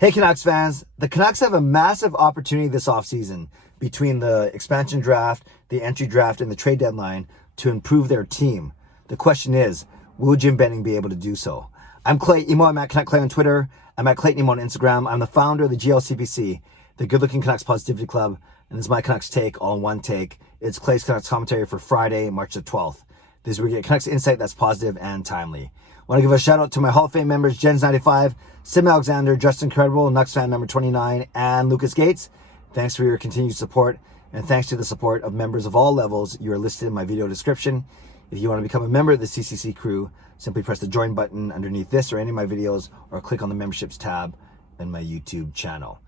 Hey Canucks fans, the Canucks have a massive opportunity this offseason between the expansion draft, the entry draft, and the trade deadline to improve their team. The question is, will Jim Benning be able to do so? I'm Clay Emo, I'm at Canuck Clay on Twitter, I'm at Clayton Emo on Instagram. I'm the founder of the GLCPC, the Good Looking Canucks Positivity Club, and this is my Canucks take, all in one take. It's Clay's Canucks commentary for Friday, March the 12th. This is where we get Canucks insight that's positive and timely. I want to give a shout out to my Hall of Fame members, Jens95, simalexander, Justin Credible, nucksfan number 29, and Lucas Gates. Thanks for your continued support, and thanks to the support of members of all levels. You are listed in my video description. If you want to become a member of the CCC Crew, simply press the join button underneath this or any of my videos, or click on the memberships tab in my YouTube channel.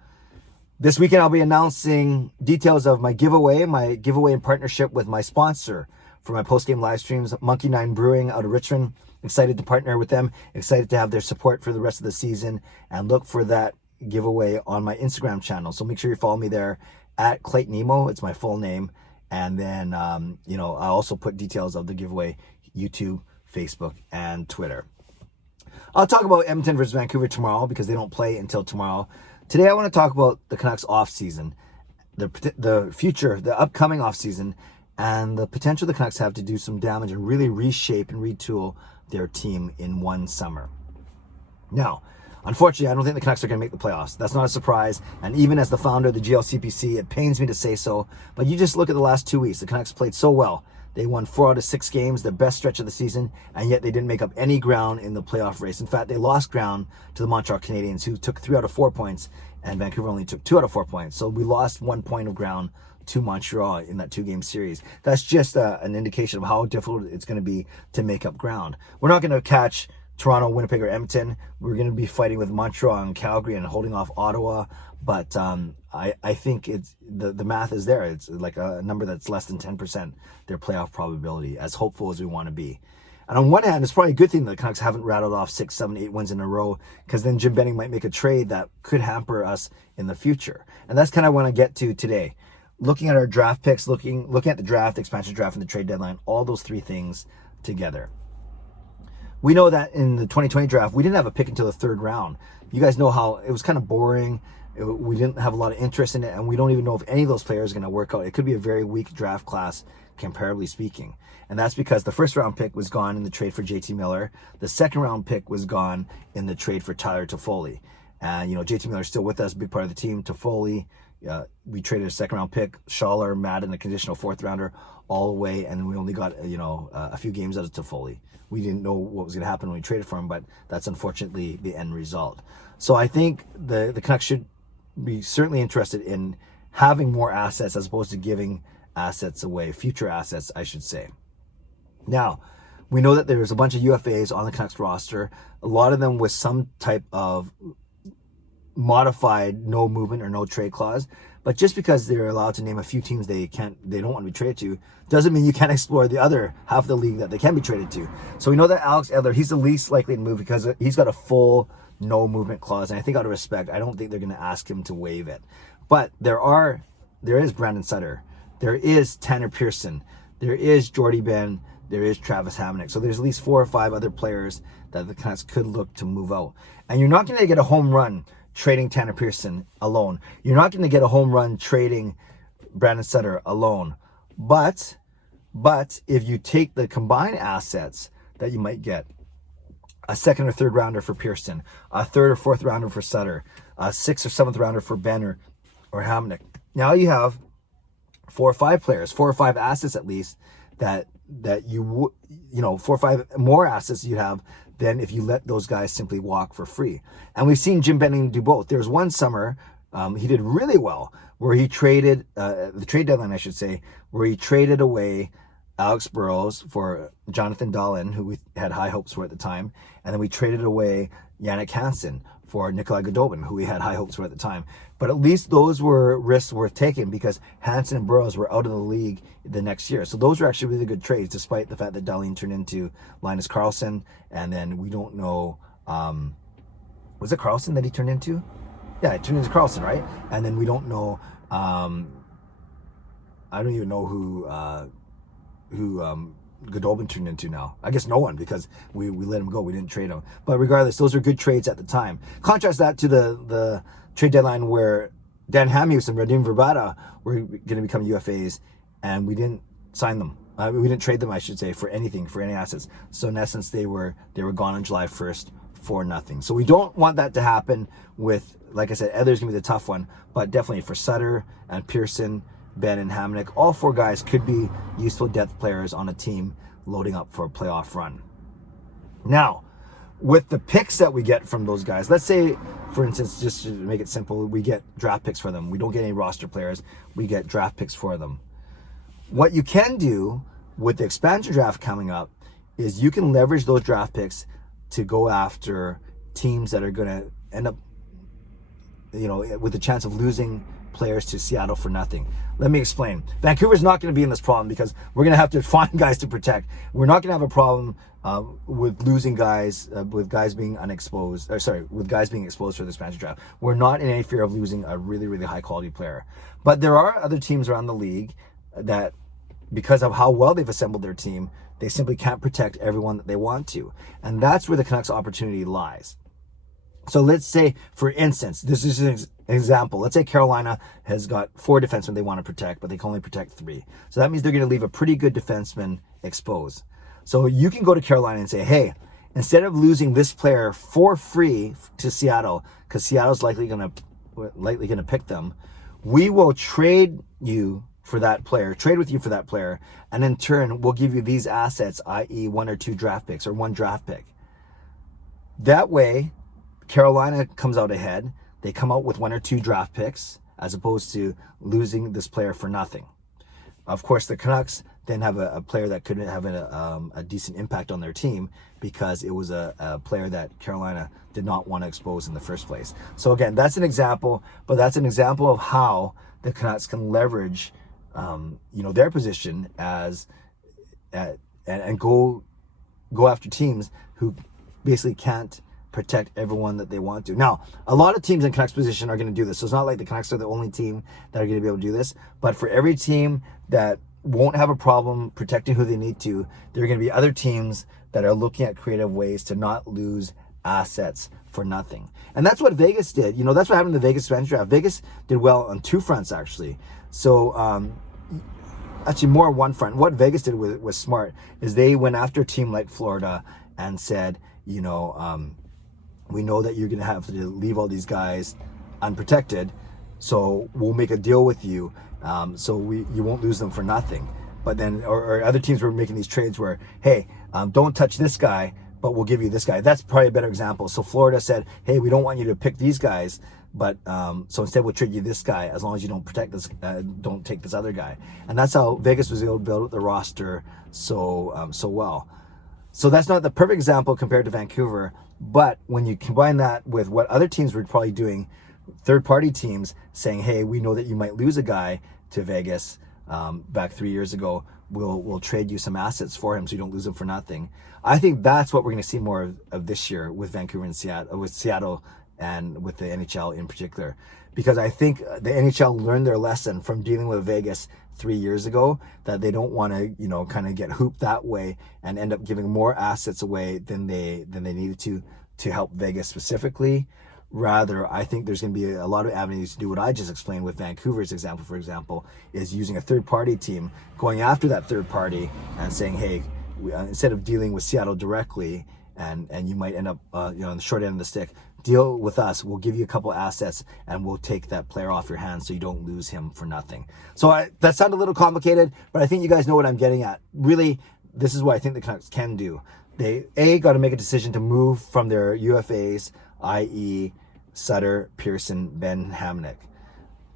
This weekend, I'll be announcing details of my giveaway in partnership with my sponsor for my post-game live streams, Monkey 9 Brewing out of Richmond. Excited to partner with them, excited to have their support for the rest of the season, and look for that giveaway on my Instagram channel. So make sure you follow me there at Clayton Emo. It's my full name. And then, I also put details of the giveaway, YouTube, Facebook, and Twitter. I'll talk about Edmonton versus Vancouver tomorrow because they don't play until tomorrow. Today, I want to talk about the Canucks off-season, the future, the upcoming off-season, and the potential the Canucks have to do some damage and really reshape and retool their team in one summer. Now, unfortunately, I don't think the Canucks are going to make the playoffs. That's not a surprise. And even as the founder of the GLCPC, it pains me to say so. But you just look at the last 2 weeks. The Canucks played so well. They won 4 out of 6 games, their best stretch of the season, and yet they didn't make up any ground in the playoff race. In fact, they lost ground to the Montreal Canadiens, who took 3 out of 4 points, and Vancouver only took 2 out of 4 points. So we lost 1 point of ground to Montreal in that 2-game series. That's just an indication of how difficult it's going to be to make up ground. We're not going to catch Toronto, Winnipeg, or Edmonton. We're going to be fighting with Montreal and Calgary and holding off Ottawa. But I think it's the math is there. It's like a number that's less than 10% their playoff probability, as hopeful as we want to be. And on one hand, it's probably a good thing that the Canucks haven't rattled off 6, 7, 8 wins in a row, because then Jim Benning might make a trade that could hamper us in the future. And that's kind of what I want to get to today. Looking at our draft picks, looking at the draft, expansion draft, and the trade deadline, all those three things together. We know that in the 2020 draft, we didn't have a pick until the 3rd round. You guys know how it was kind of boring. We didn't have a lot of interest in it, and we don't even know if any of those players are going to work out. It could be a very weak draft class, comparably speaking. And that's because the 1st round pick was gone in the trade for JT Miller. The 2nd round pick was gone in the trade for Tyler Toffoli. And, JT Miller's still with us, big part of the team. Toffoli, we traded a 2nd round pick, Schaller, Madden, a conditional 4th rounder, all the way, and we only got a few games out of Toffoli. We didn't know what was going to happen when we traded for him, but that's unfortunately the end result. So I think the Canucks should be certainly interested in having more assets as opposed to giving assets away, future assets, I should say. Now, we know that there's a bunch of UFAs on the Canucks roster, a lot of them with some type of modified no movement or no trade clause. But just because they're allowed to name a few teams they don't want to be traded to, doesn't mean you can't explore the other half of the league that they can be traded to. So we know that Alex Edler, he's the least likely to move because he's got a full no movement clause. And I think out of respect, I don't think they're going to ask him to waive it. But there is Brandon Sutter, there is Tanner Pearson, there is Jordy Ben, there is Travis Hamonic. So there's at least 4 or 5 other players that the Canucks could look to move out. And you're not going to get a home run trading Tanner Pearson alone. You're not going to get a home run trading Brandon Sutter alone. But if you take the combined assets that you might get, a 2nd or 3rd rounder for Pearson, a 3rd or 4th rounder for Sutter, a 6th or 7th rounder for Benner or Hamonic. Now you have 4 or 5 players, 4 or 5 assets at least, that you would, 4 or 5 more assets you have than if you let those guys simply walk for free. And we've seen Jim Benning do both. There's one summer he did really well where he traded, the trade deadline I should say, where he traded away Alex Burrows for Jonathan Dahlin, who we had high hopes for at the time. And then we traded away Yannick Hansen for Nikolai Goudobin, who we had high hopes for at the time. But at least those were risks worth taking because Hansen and Burrows were out of the league the next year. So those were actually really good trades, despite the fact that Dahlin turned into Linus Karlsson. And then we don't know, was it Karlsson that he turned into? Yeah, it turned into Karlsson, right? And then we don't know, I don't even know who Godolphin turned into now. I guess no one, because we let him go. We didn't trade him. But regardless, those are good trades at the time. Contrast that to the trade deadline where Dan Hamhuis and Radim Verbata were going to become UFAs, and we didn't sign them. We didn't trade them, I should say, for anything, for any assets. So in essence, they were gone on July 1st for nothing. So we don't want that to happen with, like I said, Edler's going to be the tough one, but definitely for Sutter and Pearson, Ben and Hamnick, all four guys could be useful depth players on a team loading up for a playoff run. Now, with the picks that we get from those guys, let's say, for instance, just to make it simple, we get draft picks for them. We don't get any roster players. We get draft picks for them. What you can do with the expansion draft coming up is you can leverage those draft picks to go after teams that are going to end up, with the chance of losing players to Seattle for nothing. Let me explain. Vancouver's not going to be in this problem because we're going to have to find guys to protect. We're not going to have a problem with losing guys, with guys being unexposed, with guys being exposed for the expansion draft. We're not in any fear of losing a really, really high quality player. But there are other teams around the league that, because of how well they've assembled their team, they simply can't protect everyone that they want to. And that's where the Canucks' opportunity lies. So let's say, for instance, this is an example. Let's say Carolina has got 4 defensemen they want to protect, but they can only protect 3. So that means they're going to leave a pretty good defenseman exposed. So you can go to Carolina and say, hey, instead of losing this player for free to Seattle, because Seattle's likely going to pick them, we will trade you for that player, trade with you for that player, and in turn, we'll give you these assets, i.e. 1 or 2 draft picks or 1 draft pick. That way, Carolina comes out ahead. They come out with 1 or 2 draft picks as opposed to losing this player for nothing. Of course, the Canucks then have a player that could have a decent impact on their team because it was a player that Carolina did not want to expose in the first place. So again, that's an example, but that's an example of how the Canucks can leverage their position and go after teams who basically can't protect everyone that they want to. Now, a lot of teams in Canucks position are going to do this. So it's not like the Canucks are the only team that are going to be able to do this. But for every team that won't have a problem protecting who they need to, there are going to be other teams that are looking at creative ways to not lose assets for nothing. And that's what Vegas did. That's what happened in the Vegas expansion draft. Vegas did well on 2 fronts, actually. So, actually more on 1 front. What Vegas did was smart, is they went after a team like Florida and said, we know that you're going to have to leave all these guys unprotected, so we'll make a deal with you, so you won't lose them for nothing. But then, or other teams were making these trades where, hey, don't touch this guy, but we'll give you this guy. That's probably a better example. So Florida said, hey, we don't want you to pick these guys, but so instead we'll trade you this guy as long as you don't protect this, don't take this other guy. And that's how Vegas was able to build the roster so well. So that's not the perfect example compared to Vancouver, but when you combine that with what other teams were probably doing, third-party teams saying, hey, we know that you might lose a guy to Vegas back 3 years ago, we'll trade you some assets for him so you don't lose him for nothing. I think that's what we're going to see more of this year with Vancouver and Seattle and with the NHL in particular. Because I think the NHL learned their lesson from dealing with Vegas 3 years ago, that they don't want to, kind of get hooped that way and end up giving more assets away than they needed to help Vegas specifically. Rather, I think there's going to be a lot of avenues to do what I just explained with Vancouver's example, for example, is using a third-party team, going after that third party and saying, hey, instead of dealing with Seattle directly, and you might end up on the short end of the stick, deal with us. We'll give you a couple assets and we'll take that player off your hands so you don't lose him for nothing. So that sounded a little complicated, but I think you guys know what I'm getting at. Really, this is what I think the Canucks can do. They got to make a decision to move from their UFAs, i.e. Sutter, Pearson, Ben, Hamnick.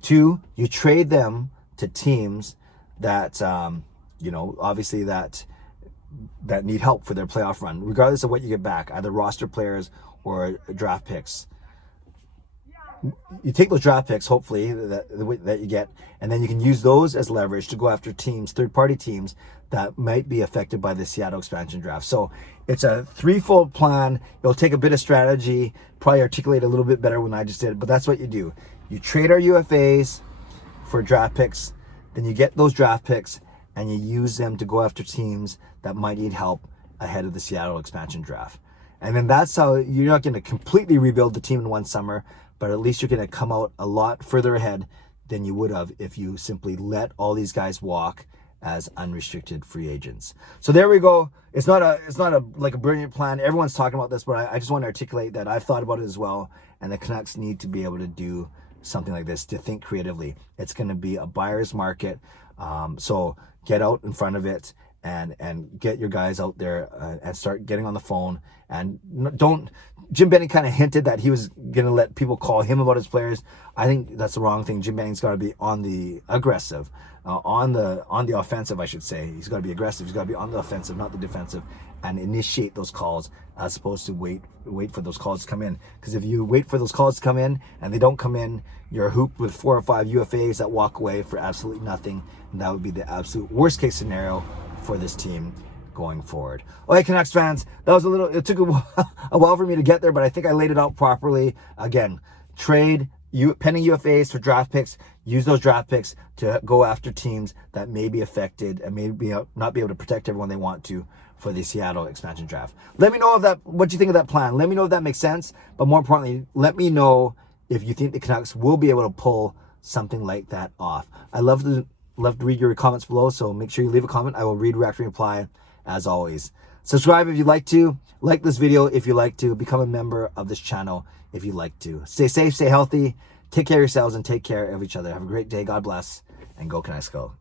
2, you trade them to teams that, obviously that need help for their playoff run, regardless of what you get back, either roster players or draft picks. You take those draft picks, hopefully, that you get, and then you can use those as leverage to go after teams, third-party teams, that might be affected by the Seattle expansion draft. So it's a threefold plan. It'll take a bit of strategy, probably articulate a little bit better when I just did it, but that's what you do. You trade our UFAs for draft picks, then you get those draft picks, and you use them to go after teams that might need help ahead of the Seattle expansion draft. And then that's how you're not going to completely rebuild the team in one summer, but at least you're going to come out a lot further ahead than you would have if you simply let all these guys walk as unrestricted free agents. So there we go. It's not a like a brilliant plan. Everyone's talking about this, but I just want to articulate that I've thought about it as well. And the Canucks need to be able to do something like this, to think creatively. It's going to be a buyer's market. So get out in front of it and get your guys out there and start getting on the phone. And don't, Jim Benning kind of hinted that he was going to let people call him about his players. I think that's the wrong thing. Jim Benning's got to be on the aggressive, on the offensive, I should say. He's got to be aggressive. He's got to be on the offensive, not the defensive, and initiate those calls as opposed to wait for those calls to come in. Because if you wait for those calls to come in and they don't come in, you're hooped with 4 or 5 UFAs that walk away for absolutely nothing. And that would be the absolute worst case scenario for this team going forward. Okay, Canucks fans, it took a while for me to get there, but I think I laid it out properly. Again, trade pending UFAs for draft picks. Use those draft picks to go after teams that may be affected and may not be able to protect everyone they want to for the Seattle expansion draft. Let me know what you think of that plan. Let me know if that makes sense. But more importantly, let me know if you think the Canucks will be able to pull something like that off. I love to read your comments below, so make sure you leave a comment. I will read, react, and reply as always. Subscribe if you'd like to. Like this video if you'd like to. Become a member of this channel if you'd like to. Stay safe, stay healthy. Take care of yourselves and take care of each other. Have a great day. God bless. And go Canucks go.